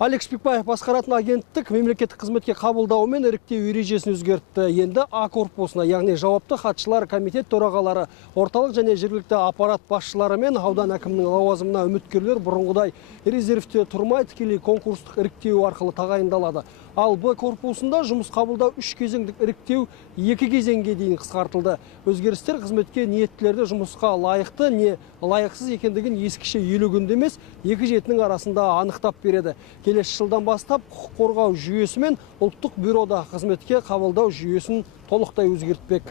Алик Шпекбаев басқаратын агенттік мемлекеттік қызметке қабылдауымен іріктеу ережесін өзгертті. Енді А корпусына, яғни жауапты хатшылар, комитет төрағалары, орталық және жергілікті аппарат басшылары мен аудан әкімінің лауазымына үміткерлер бұрынғыдай резервте тұрмай тікелей конкурстық іріктеу арқылы тағайындалады. Ал Б корпусында жұмыс қабылдау 3 кезеңдік іріктеу 2 кезеңге дейін қысқартылды. Өзгерістер қызметке ниеттілерді жұмысқа лайықты не лайықсыз екендігін ескіше елу күнде емес, екі жетінің арасында анықтап береді. Келесі жылдан бастап құқық қорғау жүйесі мен ұлттық бюрода қызметке қабылдау жүйесін толықтай өзгертпек.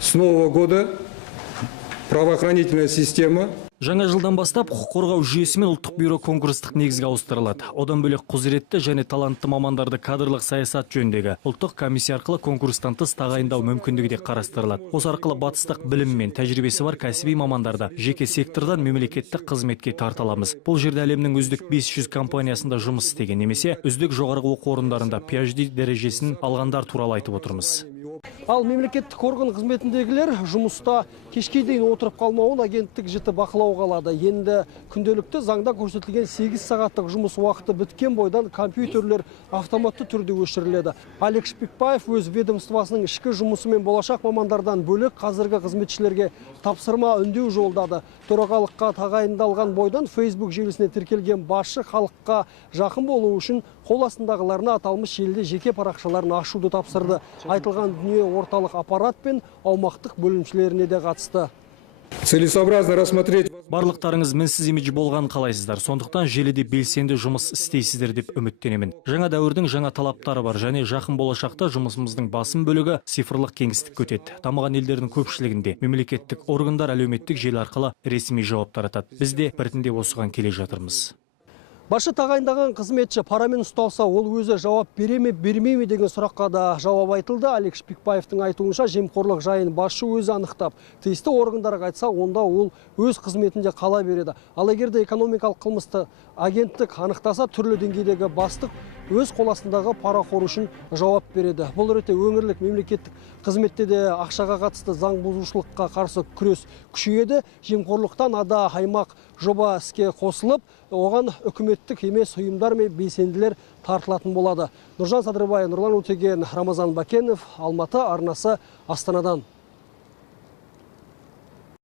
С нового года правоохранительная система. Жаңа жылдан бастап құқық қорғау жүйесі мен ұлттық бюро конкурстық негізге ауыстырылады. Одан бөлек құзыретті және талантты мамандарды кадрлық саясат жөніндегі ұлттық комиссия арқылы конкурстан тыс тағайындау мүмкіндігі де қарастырылады. Осы арқылы батыстық білім мен тәжірибесі бар кәсіби мамандарды жеке сектордан мемлекеттік қызметке тарта аламыз. Бұл жерде әлемнің үздік 500 компаниясында жұмыс істеген немесе үздік жоғарғы оқу орындарында PhD дәрежесін алғандар туралы айтып отырмыз. Ал мемлекеттік орган қызметіндегілер жұмыста кешке дейін отырып қалмауын агенттік жіті бақылауға алады. Енді күнделікті заңда көрсетілген 8 сағаттық жұмыс уақыты біткен бойдан компьютерлер автоматты түрде өшіріледі. Алик Шпекбаев өз ведомствосының ішкі жұмысы мен болашақ мамандардан бөлек қазіргі қызметшілерге тапсырма үндеу жолдады. Төрағалыққа тағайындалған бойдан Facebook желісіне тіркелген басшы халыққа жақын болу үшін қол астындағыларына аталмыш желіде жеке парақшаларын ашуды тапсырды. Айтылған дүние орталық аппарат пен аумақтық бөлімшелеріне де қатысты. Целесообразно рассмотреть. Барлықтарыңыз мінсіз имидж болған қалайсыздар. Сондықтан желіде белсенді жұмыс істейсіздер деп үміттенемін. Жаңа дәуірдің жаңа талаптары бар және жақын болашақта жұмысымыздың басым бөлігі цифрлық кеңістікке өтеді. Дамыған елдердің көпшілігінде мемлекеттік органдар әлеуметтік желі арқылы ресми жауап таратады. Біз де біртіндеп осыған келе жатырмыз. Басшы тағайындаған қызметші парамен ұсталса, ол өзі жауап бере ме, бермей ме деген сұраққа да жауап айтылды. Алик Шпекбаевтың айтуынша жемқорлық жайын басшы өзі анықтап, тиісті органдарға айтса, онда ол өз қызметінде қала береді. Ал егерде экономикалық қылмысты агенттік анықтаса, түрлі деңгейдегі бастық өз қол астындағы парақор үшін жауап береді. Бұл ретте өңірлік мемлекеттік қызметте де ақшаға қатысты заң бұзушылыққа қарсы күрес күшейеді. Жемқорлықтан ада аймақ жоба іске қосылып, оған үкіметтік емес ұйымдар мен белсенділер тартылатын болады. Нұржан Садырбай, Нұрлан Өтеген, Рамазан Бакенов, Алматы арнасы, Астанадан.